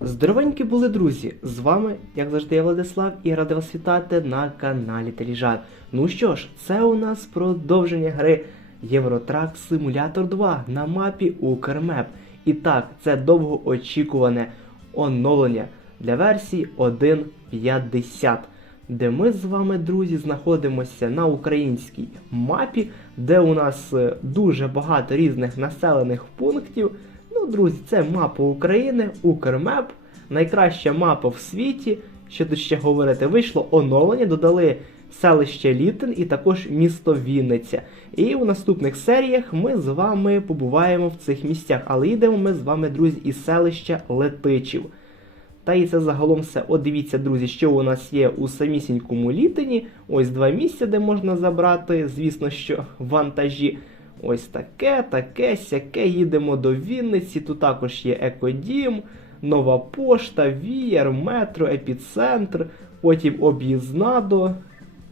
Здоровенькі були друзі! З вами, як завжди, я Владислав і радий вас вітати на каналі Теліжан. Ну що ж, це у нас продовження гри Євротрак Simulator 2 на мапі Укрмеп. І так, це довгоочікуване оновлення для версії 1.50, де ми з вами, друзі, знаходимося на українській мапі, де у нас е, дуже багато різних населених пунктів. Ну, друзі, це мапа України, Укрмеп, найкраща мапа в світі. Що тут ще говорити? Вийшло оновлення, додали селище Літин і також місто Вінниця. І у наступних серіях ми з вами побуваємо в цих місцях. Але їдемо ми з вами, друзі, із селища Летичів. Та і це загалом все. От дивіться, друзі, що у нас є у самісінькому літині. Ось два місця, де можна забрати, звісно, що вантажі. Ось таке, таке, сяке. Їдемо до Вінниці. Тут також є Екодім, Нова пошта, Вієр, метро, епіцентр, потім об'їзна до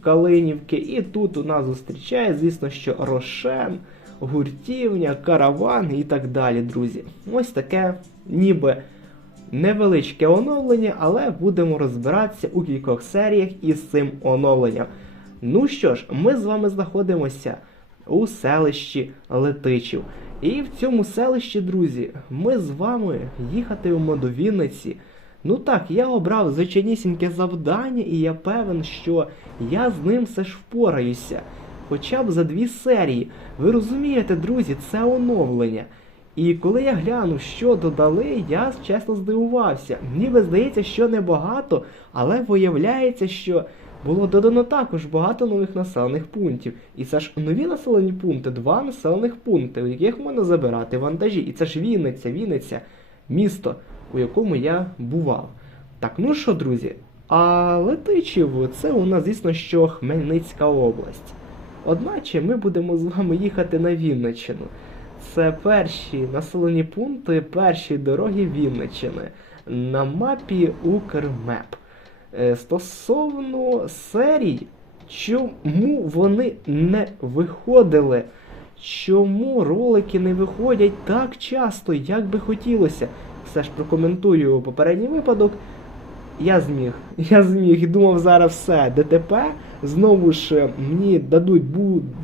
Калинівки. І тут у нас зустрічає, звісно, що Рошен, гуртівня, караван і так далі, друзі. Ось таке, ніби невеличке оновлення, але будемо розбиратися у кількох серіях із цим оновленням. Ну що ж, ми з вами знаходимося у селищі Летичів. І в цьому селищі, друзі, ми з вами їхатимемо до Вінниці. Ну так, я обрав звичайнісіньке завдання, і я певен, що я з ним все ж впораюся. Хоча б за дві серії. Ви розумієте, друзі, це оновлення. І коли я глянув, що додали, я чесно здивувався. Ніби здається, що небагато, але виявляється, що було додано також багато нових населених пунктів. І це ж нові населені пункти, два населених пункти, у яких можна забирати вантажі. І це ж Вінниця, Вінниця, місто, у якому я бував. Так, ну що, друзі, а Летичів це у нас, звісно, що Хмельницька область. Одначе ми будемо з вами їхати на Вінниччину. Це перші населені пункти, перші дороги Вінниччини на мапі Укрмеп. Е, Стосовно серій, чому вони не виходили? Чому ролики не виходять так часто, як би хотілося? Все ж прокоментую попередній випадок. Я зміг. Я зміг і думав зараз все. ДТП. Знову ж е, мені дадуть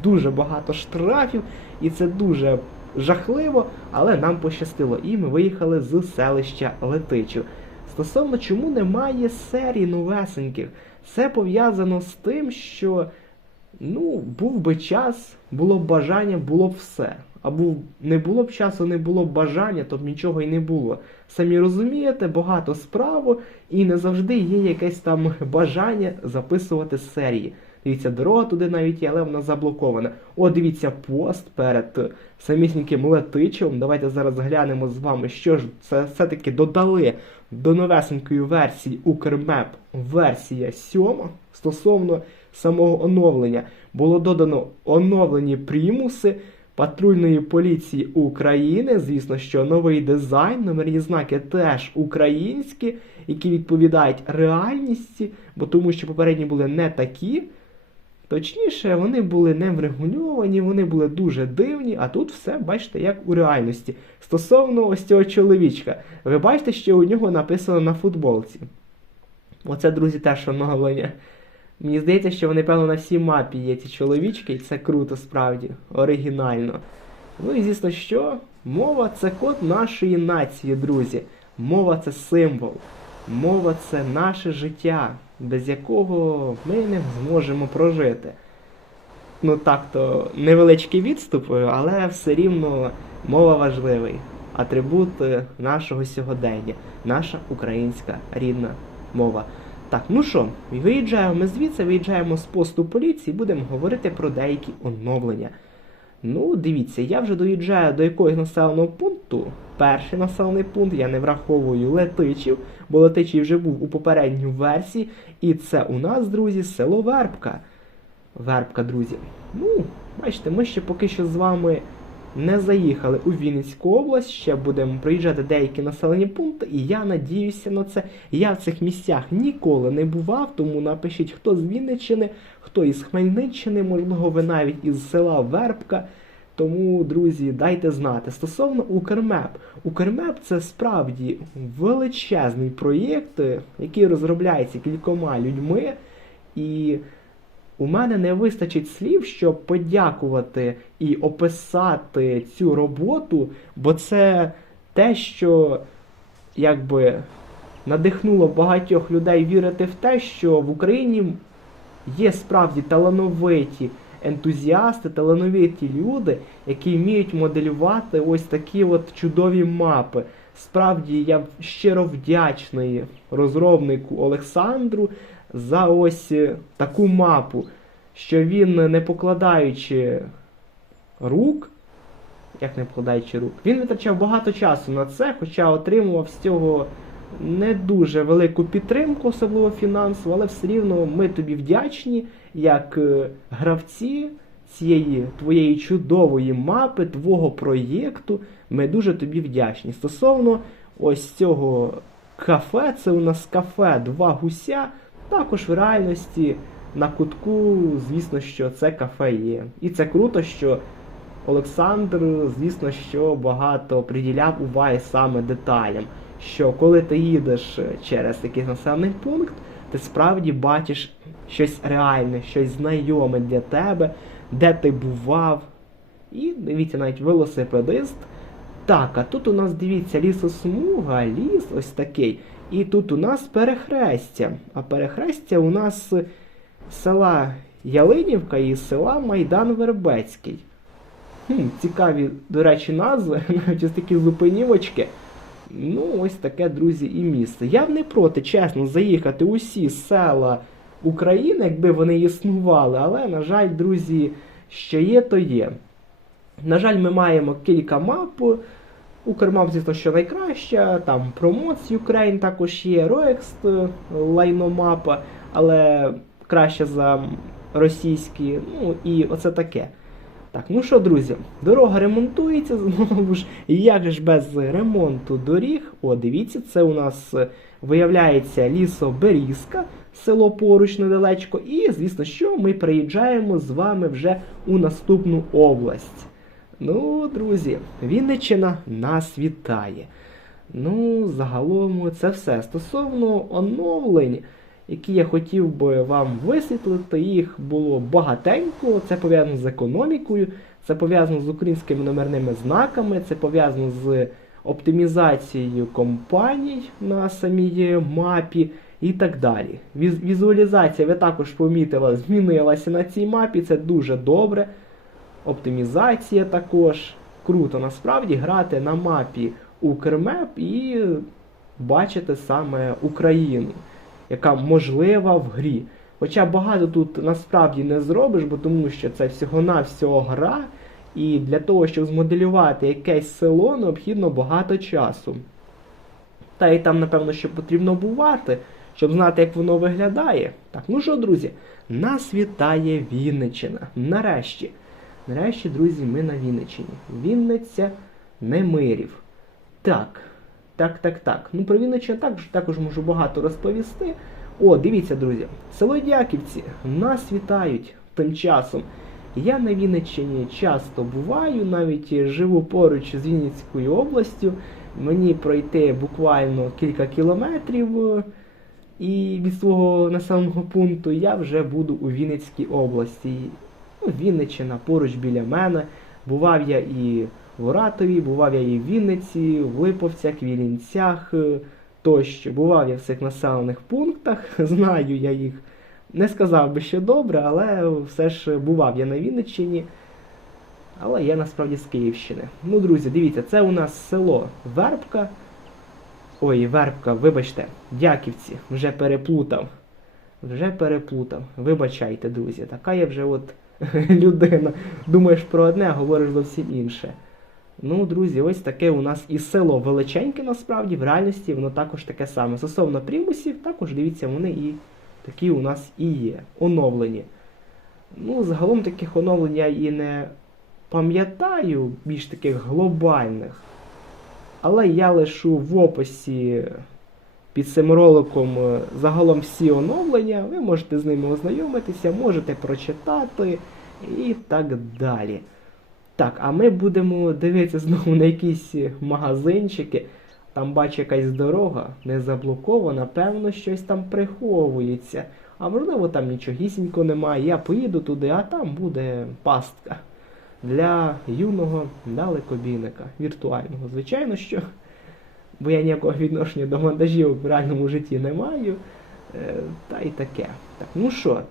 дуже багато штрафів, і це дуже жахливо, але нам пощастило. І ми виїхали з селища Летичів. Стосовно чому немає серій новесеньких, це пов'язано з тим, що ну, був би час, було б бажання, було б все. Або не було б часу, не було б бажання, то б нічого й не було. Самі розумієте, багато справ, і не завжди є якесь там бажання записувати серії. Дивіться, дорога туди навіть є, але вона заблокована. О, дивіться, пост перед самісіньким летичем. Давайте зараз глянемо з вами, що ж це все-таки додали до новесенької версії Укрмеп версія 7 стосовно самого оновлення. Було додано оновлені примуси патрульної поліції України. Звісно, що новий дизайн, номерні знаки теж українські, які відповідають реальності, бо тому що попередні були не такі. Точніше, вони були не врегульовані, вони були дуже дивні, а тут все, бачите, як у реальності. Стосовно ось цього чоловічка, ви бачите, що у нього написано на футболці. Оце, друзі, теж оновлення. Мені здається, що вони, певно, на всій мапі є ці чоловічки, і це круто справді, оригінально. Ну і звісно, що мова це код нашої нації, друзі. Мова це символ. Мова це наше життя, без якого ми не зможемо прожити. Ну так то невеличкий відступ, але все рівно мова важливий. Атрибут нашого сьогодення, наша українська рідна мова. Так, ну що, виїжджаємо ми звідси, виїжджаємо з посту поліції, будемо говорити про деякі оновлення. Ну, дивіться, я вже доїжджаю до якогось населеного пункту. Перший населений пункт я не враховую летичів, бо летичий вже був у попередній версії. І це у нас, друзі, село Вербка. Вербка, друзі. Ну, бачите, ми ще поки що з вами не заїхали у Вінницьку область, ще будемо приїжджати деякі населені пункти, і я надіюся на це. Я в цих місцях ніколи не бував, тому напишіть, хто з Вінниччини, хто із Хмельниччини, можливо, ви навіть із села Вербка. тому, друзі, дайте знати. Стосовно Укрмеп. Укрмеп це справді величезний проєкт, який розробляється кількома людьми. І у мене не вистачить слів, щоб подякувати і описати цю роботу, бо це те, що якби надихнуло багатьох людей вірити в те, що в Україні є справді талановиті ентузіасти, талановиті люди, які вміють моделювати ось такі от чудові мапи. Справді я щиро вдячний розробнику Олександру за ось е, таку мапу, що він, не покладаючи рук, як не покладаючи рук, він витрачав багато часу на це, хоча отримував з цього не дуже велику підтримку, особливо фінансову, але все рівно ми тобі вдячні, як е, гравці цієї твоєї чудової мапи, твого проєкту. Ми дуже тобі вдячні. Стосовно ось цього кафе, це у нас кафе Два гуся. Також в реальності на кутку, звісно, що це кафе є. І це круто, що Олександр, звісно, що багато приділяв уваги саме деталям. Що коли ти їдеш через якийсь населений пункт, ти справді бачиш щось реальне, щось знайоме для тебе, де ти бував. І дивіться, навіть велосипедист. Так, а тут у нас дивіться лісосмуга, ліс ось такий. І тут у нас перехрестя. А перехрестя у нас села Ялинівка і села Майдан Вербецький. Хм, цікаві, до речі, назви, навіть ось такі зупинівочки. Ну, ось таке, друзі, і місце. Я б не проти, чесно, заїхати усі села України, якби вони існували, але, на жаль, друзі, що є, то є. На жаль, ми маємо кілька мап. Укрмап, звісно, що найкраща, там Promotes Ukraine також є, Roext лайномапа, але краще за російські. Ну і оце таке. Так, ну що, друзі, дорога ремонтується знову ж. Як ж без ремонту доріг? О, дивіться, це у нас е, виявляється лісоберізка, село поруч недалечко. І, звісно, що ми приїжджаємо з вами вже у наступну область. Ну, друзі, Вінниччина нас вітає. Ну, загалом це все. Стосовно оновлень, які я хотів би вам висвітлити, їх було багатенько. Це пов'язано з економікою, це пов'язано з українськими номерними знаками, це пов'язано з оптимізацією компаній на самій мапі і так далі. Віз- Візуалізація, ви також помітили, змінилася на цій мапі, це дуже добре. Оптимізація також. Круто насправді грати на мапі Укрмеп і бачити саме Україну, яка можлива в грі. Хоча багато тут насправді не зробиш, бо тому що це всього-навсього гра, і для того, щоб змоделювати якесь село, необхідно багато часу. Та і там, напевно, що потрібно бувати, щоб знати, як воно виглядає. Так, ну що, друзі, нас вітає Вінниччина. Нарешті. Нарешті, друзі, ми на Вінниччині. Вінниця Немирів. Так, так, так, так. Ну про Вінниччину також, також можу багато розповісти. О, дивіться, друзі, село Дяківці нас вітають тим часом. Я на Вінниччині часто буваю, навіть живу поруч з Вінницькою областю. Мені пройти буквально кілька кілометрів. е, І від свого населеного пункту я вже буду у Вінницькій області. Ну, Вінниччина поруч біля мене. Бував я і в Оратові, бував я і в Вінниці, в Липовцях, Вілінцях е, тощо. Бував я в цих населених пунктах, знаю я їх. Не сказав би, що добре, але все ж бував я на Вінниччині. Але я насправді з Київщини. Ну, друзі, дивіться, це у нас село Вербка. Ой, Вербка, вибачте, Дяківці, вже переплутав. Вже переплутав. Вибачайте, друзі, така я вже от людина. Думаєш про одне, а говориш зовсім інше. Ну, друзі, ось таке у нас і село величеньке насправді, в реальності воно також таке саме. Стосовно примусів, також дивіться, вони і такі у нас і є. Оновлені. Ну, загалом таких оновлень я і не пам'ятаю, більш таких глобальних. Але я лишу в описі під цим роликом е, загалом всі оновлення. Ви можете з ними ознайомитися, можете прочитати і так далі. Так, а ми будемо дивитися знову на якісь магазинчики. Там бачу якась дорога не заблокована, певно, щось там приховується. А можливо там нічогісінько немає. Я поїду туди, а там буде пастка для юного далекобійника, віртуального. Звичайно, що. Бо я ніякого відношення до вантажівок в реальному житті не маю. Е, та й таке. Так, ну що,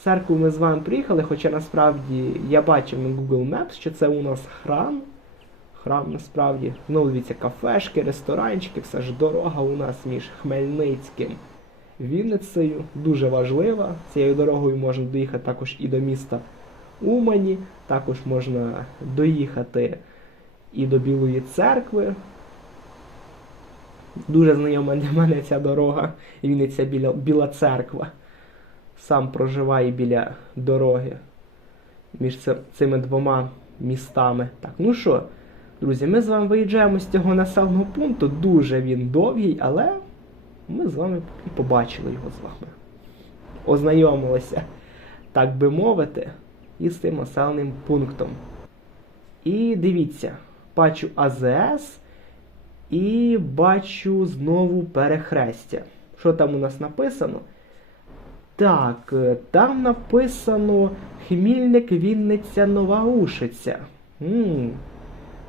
церкву ми з вами приїхали, хоча насправді я бачив на Google Maps, що це у нас храм. Храм насправді. Знову дивіться, кафешки, ресторанчики, все ж дорога у нас між Хмельницьким Вінницею. Дуже важлива. Цією дорогою можна доїхати також і до міста Умані, також можна доїхати і до Білої церкви. Дуже знайома для мене ця дорога. Вінниця біля Біла церква. Сам проживаю біля дороги між цими двома містами. Так, ну що, друзі, ми з вами виїжджаємо з цього населеного пункту. Дуже він довгий, але ми з вами і побачили його з вами. Ознайомилися, так би мовити, із цим населеним пунктом. І дивіться, бачу АЗС і бачу знову перехрестя. Що там у нас написано? Так, е, там написано Хмільник, Вінниця, Нова Ушиця. м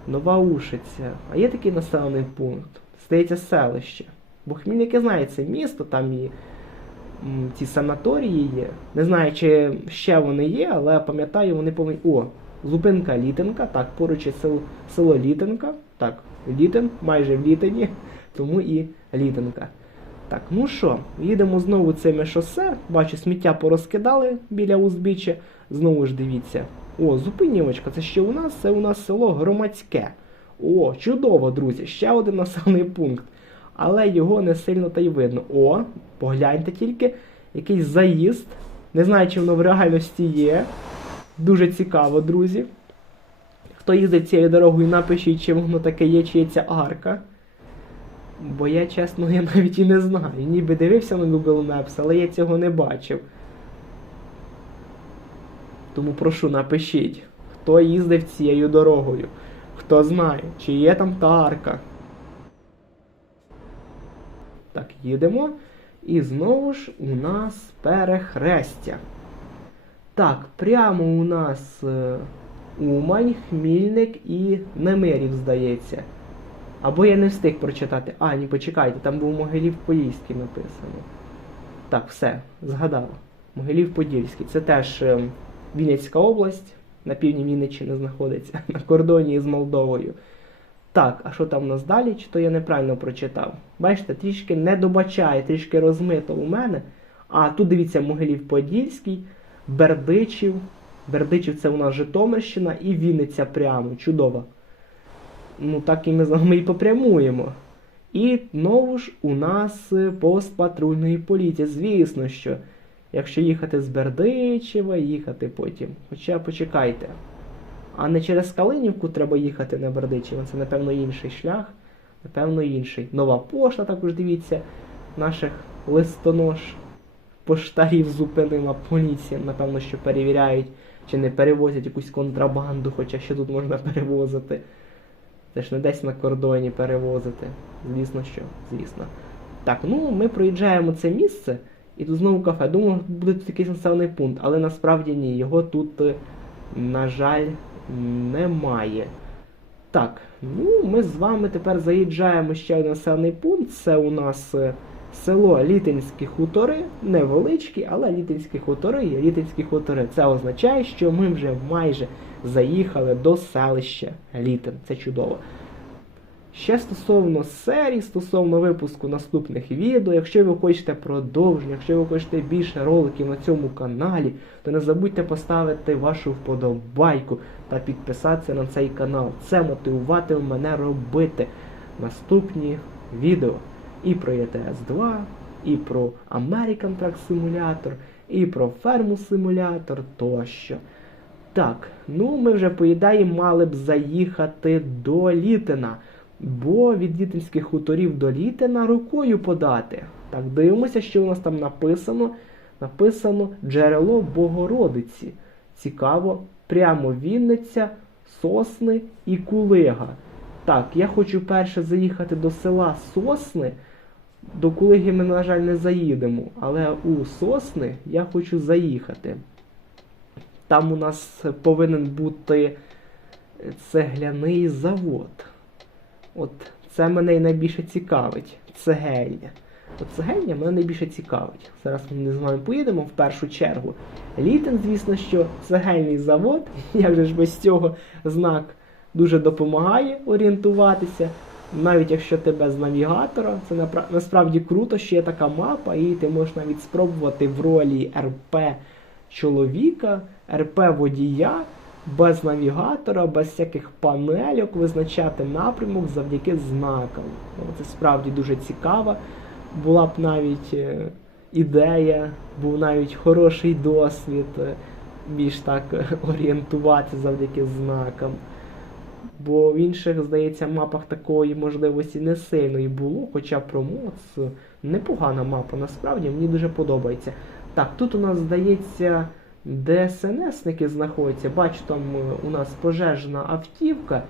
Нова Ушиця. А є такий населений пункт. Здається, селище. Бо Хмільники знає, це місто, там і м, ці санаторії є. Не знаю, чи ще вони є, але пам'ятаю, вони повинні. О, зупинка Літинка, так, поруч є село, село Літинка. Так, Літин, майже в Літині, тому і Літинка. Так, ну що, їдемо знову цими шосе. Бачу, сміття порозкидали біля узбіччя. Знову ж дивіться. О, зупинівочка, це що у нас? Це у нас село Громадське. О, чудово, друзі, ще один населений пункт. Але його не сильно та й видно. О, погляньте тільки, якийсь заїзд. Не знаю, чи воно в реальності є. Дуже цікаво, друзі. Хто їздить цією дорогою, напишіть, чи воно таке є, чи є ця арка. Бо я, чесно, я навіть і не знаю. Ніби дивився на Google Maps, але я цього не бачив. Тому прошу, напишіть, хто їздив цією дорогою, хто знає, чи є там та арка. Так, їдемо. І знову ж у нас перехрестя. Так, прямо у нас е, Умань, Хмільник і Немирів, здається. Або я не встиг прочитати. А, ні, почекайте, там був Могилів Подільський написано. Так, все, згадав. Могилів Подільський. Це теж е, Вінницька область, на півдні Вінниччини знаходиться, на кордоні з Молдовою. Так, а що там у нас далі? Чи то я неправильно прочитав? Бачите, трішки не добачає, трішки розмито у мене. А тут дивіться, Могилів Подільський, Бердичів. Бердичів це у нас Житомирщина і Вінниця прямо. Чудово. Ну, так і ми з вами і попрямуємо. І знову ж у нас е, пост патрульної поліції. Звісно, що якщо їхати з Бердичева, їхати потім. Хоча почекайте. А не через Калинівку треба їхати на Бердичево. Це, напевно, інший шлях. Напевно, інший. Нова пошта, також дивіться, наших листонож поштарів зупинила поліція. Напевно, що перевіряють, чи не перевозять якусь контрабанду, хоча що тут можна перевозити. Це ж не десь на кордоні перевозити. Звісно, що, звісно. Так, ну ми проїжджаємо це місце, і тут знову кафе. Думав, буде тут якийсь населений пункт, але насправді ні, його тут, е, на жаль, немає. Так, ну ми з вами тепер заїжджаємо ще в населений пункт. Це у нас е, село Літинські хутори, невеличкі, але Літинські хутори є Літинські хутори. Це означає, що ми вже майже заїхали до селища Літин. Це чудово. Ще стосовно серій, стосовно випуску наступних відео, якщо ви хочете продовження, якщо ви хочете більше роликів на цьому каналі, то не забудьте поставити вашу вподобайку та підписатися на цей канал. Це мотивуватиме мене робити наступні відео і про ETS 2, і про American Truck Simulator, і про ферму симулятор тощо. Так, ну ми вже по ідеї мали б заїхати до Літина, бо від Літинських хуторів до Літина рукою подати. Так, дивимося, що у нас там написано. Написано джерело Богородиці. Цікаво, прямо Вінниця Сосни і Кулига. Так, я хочу перше заїхати до села Сосни. До Кулиги ми, на жаль, не заїдемо, але у Сосни я хочу заїхати. Там у нас повинен бути цегляний завод. От це мене найбільше цікавить. Цегельня. От цегельня мене найбільше цікавить. Зараз ми з вами поїдемо в першу чергу. Літин, звісно, що цегельний завод, як же ж без цього знак дуже допомагає орієнтуватися. Навіть якщо ти без навігатора, це насправді круто, що є така мапа, і ти можеш навіть спробувати в ролі РП чоловіка, РП водія, без навігатора, без всяких панельок визначати напрямок завдяки знакам. Ну, Це справді дуже цікаво. Була б навіть е, ідея, був навіть хороший досвід е, більш так е, орієнтуватися завдяки знакам. Бо в інших, здається, мапах такої можливості не сильно і було, хоча промоц непогана мапа, насправді мені дуже подобається. Так, тут у нас, здається, ДСНСники знаходяться. Бачу, там е, у нас пожежна автівка.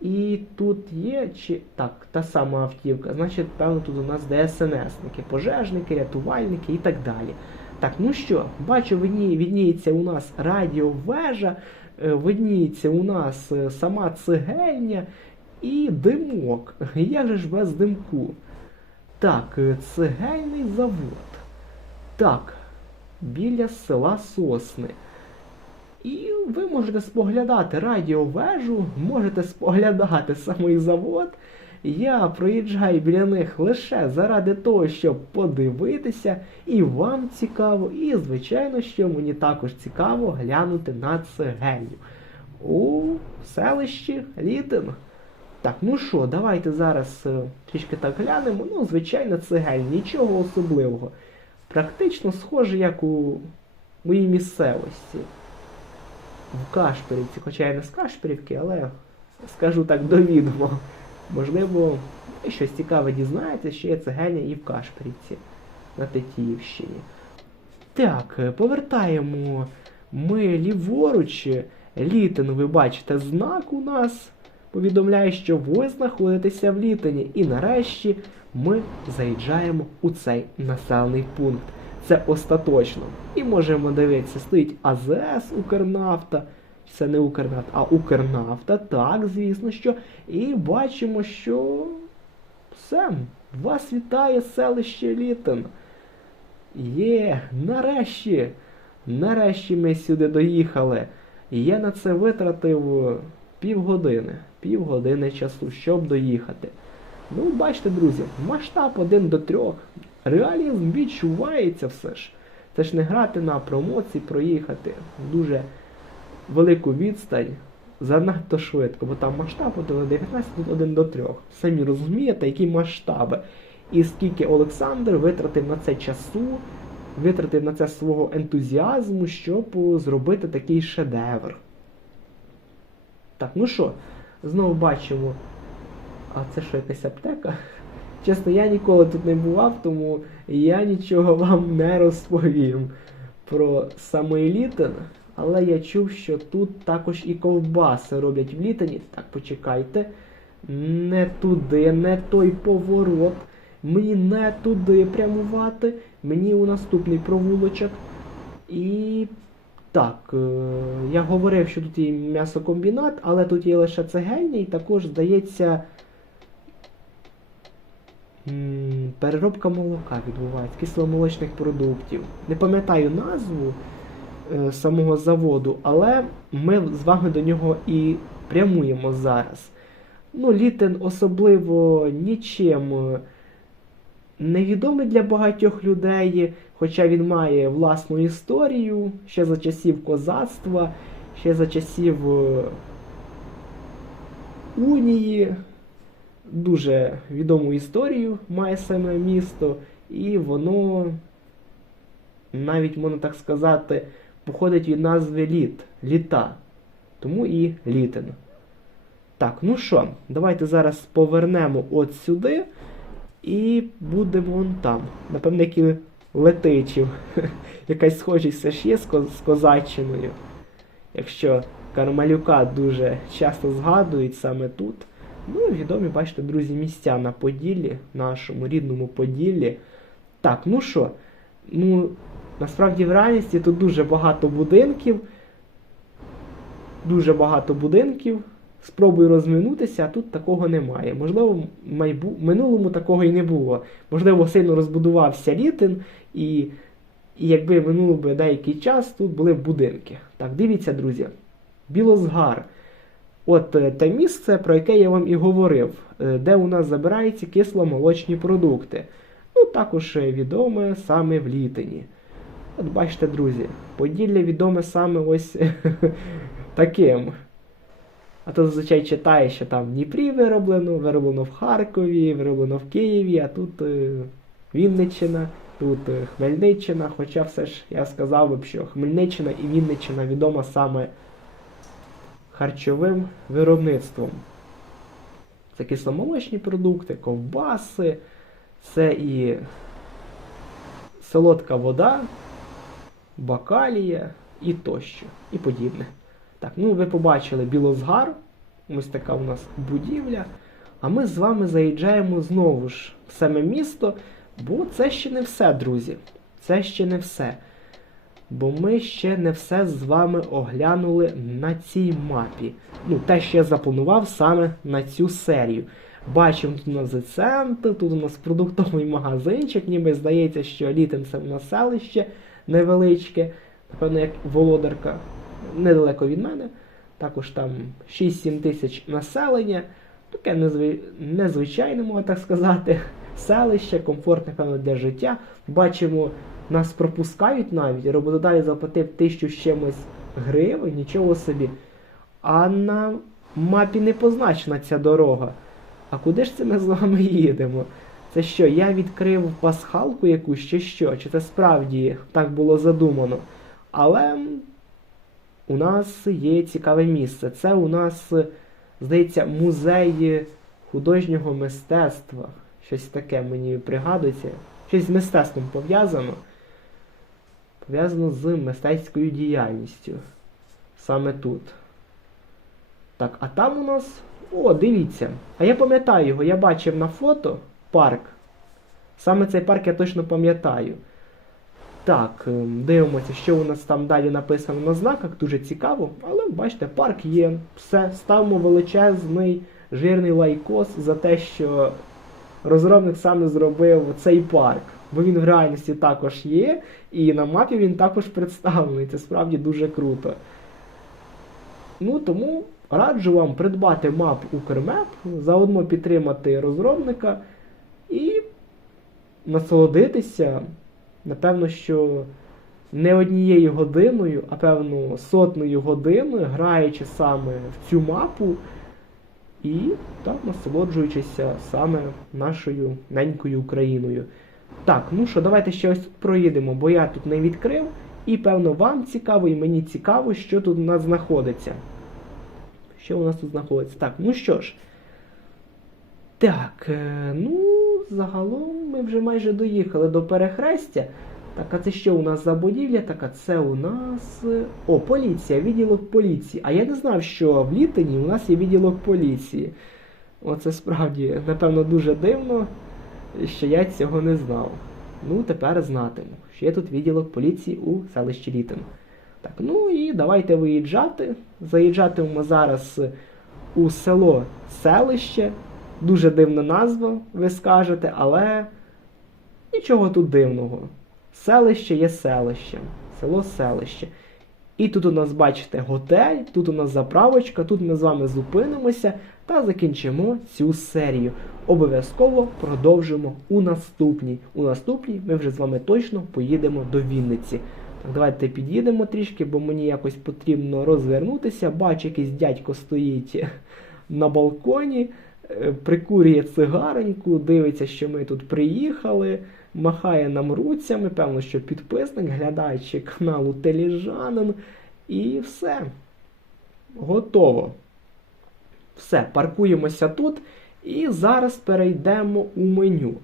І тут є чи. Так, та сама автівка. Значить, певно, тут у нас ДСНСники, пожежники, рятувальники і так далі. Так, ну що, бачу, відніється у нас радіовежа, е, видніється у нас е, сама цегельня і димок. Як же ж без димку? Так, цегельний завод. Так, біля села Сосни. І ви можете споглядати радіовежу, можете споглядати самий завод. Я проїжджаю біля них лише заради того, щоб подивитися, і вам цікаво, і, звичайно, що мені також цікаво глянути на цегельню у селищі Літин. Так, ну що, давайте зараз е, трішки так глянемо. Ну, звичайно, цегель, нічого особливого. Практично схоже, як у моїй місцевості. В Кашпирівці, хоча я не з Кашпирівки, але скажу так довідомо. Можливо, ви щось цікаве дізнаєтесь, що є цегельня і в Кашпирівці на Тетіївщині. Так, повертаємо ми ліворуч. Літин, ви бачите, знак у нас повідомляє, що ви знаходитеся в Літині. І нарешті ми заїжджаємо у цей населений пункт. Це остаточно. І можемо дивитися, стоїть АЗС Укрнафта. Це не Укрнафта, а Укрнафта, так, звісно що. І бачимо, що все, вас вітає селище Літин. Є, нарешті, нарешті ми сюди доїхали. Я на це витратив півгодини, півгодини часу, щоб доїхати. Ну, бачите, друзі, масштаб 1 до 3. Реалізм відчувається все ж. Це ж не грати на промоції, проїхати дуже велику відстань занадто швидко, бо там масштаб 1 до 19, тут 1 до 3. Самі розумієте, які масштаби. І скільки Олександр витратив на це часу, витратив на це свого ентузіазму, щоб зробити такий шедевр. Так, ну що, знову бачимо. А це що, якась аптека? Чесно, я ніколи тут не бував, тому я нічого вам не розповім про самий Літин. Але я чув, що тут також і ковбаси роблять в Літині. Так, почекайте. Не туди, не той поворот. Мені не туди прямувати. Мені у наступний провулочок. І так, е, я говорив, що тут є м'ясокомбінат, але тут є лише цегельня, і також, здається, переробка молока відбувається, кисломолочних продуктів. Не пам'ятаю назву е, самого заводу, але ми з вами до нього і прямуємо зараз. Ну, Літин особливо нічим е, невідомий для багатьох людей, хоча він має власну історію ще за часів козацтва, ще за часів е, Унії. Дуже відому історію має саме місто, і воно, навіть можна так сказати, походить від назви літ, літа. Тому і літин. Так, ну що, давайте зараз повернемо от сюди і будемо вон там. Напевне, які летичів. Якась схожість все ж є з, коз- з козаччиною. Якщо Кармалюка дуже часто згадують саме тут. Ну відомі, бачите, друзі, місця на Поділлі, нашому рідному Поділлі. Так, ну що, ну, насправді в реальності тут дуже багато будинків. Дуже багато будинків. Спробую розминутися, а тут такого немає. Можливо, в майбу... минулому такого і не було. Можливо, сильно розбудувався літин, і, і якби минуло би деякий час, тут були б будинки. Так, дивіться, друзі. Білозгар. От е, те місце, про яке я вам і говорив, е, де у нас забираються кисломолочні продукти. Ну, також е, відоме саме в Літині. От бачите, друзі, Поділля відоме саме ось таким. А то зазвичай читає, що там в Дніпрі вироблено, вироблено в Харкові, вироблено в Києві, а тут е, Вінниччина, тут е, Хмельниччина. Хоча все ж я сказав би, що Хмельниччина і Вінниччина відома саме харчовим виробництвом. Це кисломолочні продукти, ковбаси, це і солодка вода, бакалія і тощо, і подібне. Так, ну ви побачили Білозгар, ось така у нас будівля. А ми з вами заїжджаємо знову ж в саме місто, бо це ще не все, друзі. Це ще не все. Бо ми ще не все з вами оглянули на цій мапі. Ну, те, що я запланував саме на цю серію. Бачимо, тут у нас центр, тут у нас продуктовий магазинчик, ніби здається, що літом це у нас селище невеличке, напевно, як володарка, недалеко від мене. Також там 6-7 тисяч населення. Таке незвичайне, можна так сказати, селище, комфортне, певно, для життя. Бачимо, нас пропускають навіть, роботодавець заплатив тисячу з чимось гривень, нічого собі. А на мапі не позначена ця дорога. А куди ж це ми з вами їдемо? Це що, я відкрив пасхалку якусь чи що? Чи це справді так було задумано? Але у нас є цікаве місце. Це у нас, здається, музей художнього мистецтва. Щось таке мені пригадується. Щось з мистецтвом пов'язано. Пов'язано з мистецькою діяльністю. Саме тут. Так, а там у нас. О, дивіться. А я пам'ятаю його, я бачив на фото парк. Саме цей парк я точно пам'ятаю. Так, ем, дивимося, що у нас там далі написано на знаках, дуже цікаво. Але бачите, парк є. Все, ставимо величезний жирний лайкос за те, що розробник саме зробив цей парк. Бо він в реальності також є, і на мапі він також представлений. Це справді дуже круто. Ну тому раджу вам придбати мап Укрмеп, заодно підтримати розробника і насолодитися. Напевно, що не однією годиною, а певно сотнею годиною, граючи саме в цю мапу і так насолоджуючися саме нашою ненькою Україною. Так, ну що, давайте ще ось проїдемо, бо я тут не відкрив. І певно вам цікаво, і мені цікаво, що тут у нас знаходиться. Що у нас тут знаходиться? Так, ну що ж. Так, е, ну, загалом ми вже майже доїхали до перехрестя. Так, а це що у нас за будівля? Так, а це у нас. е, О, поліція, відділок поліції. А я не знав, що в Літині у нас є відділок поліції. Оце справді, напевно, дуже дивно, що я цього не знав. Ну, тепер знатиму, що є тут відділок поліції у селищі Літин. Так, ну і давайте виїжджати. Заїжджатимемо зараз у село селище. Дуже дивна назва, ви скажете, але нічого тут дивного. Селище є селищем. Село селище. І тут у нас, бачите, готель, тут у нас заправочка, тут ми з вами зупинимося та закінчимо цю серію. Обов'язково продовжимо у наступній. У наступній ми вже з вами точно поїдемо до Вінниці. Так, давайте під'їдемо трішки, бо мені якось потрібно розвернутися. Бачу, якийсь дядько стоїть на балконі, прикурює цигареньку, дивиться, що ми тут приїхали, махає нам руцями, певно, що підписник, глядач каналу Теліжанин. І все. Готово. Все, паркуємося тут. І зараз перейдемо у меню.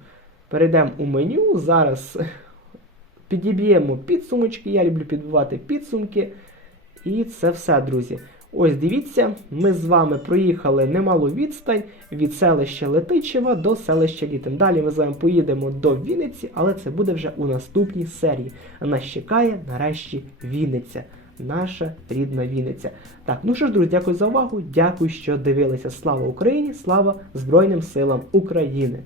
Перейдемо у меню. Зараз підіб'ємо підсумочки. Я люблю підбивати підсумки. І це все, друзі. Ось дивіться, ми з вами проїхали немалу відстань від селища Летичева до селища Літин. Далі ми з вами поїдемо до Вінниці, але це буде вже у наступній серії. Нас чекає нарешті Вінниця. Наша рідна Вінниця. Так, ну що ж, друзі, дякую за увагу. Дякую, що дивилися. Слава Україні! Слава Збройним силам України!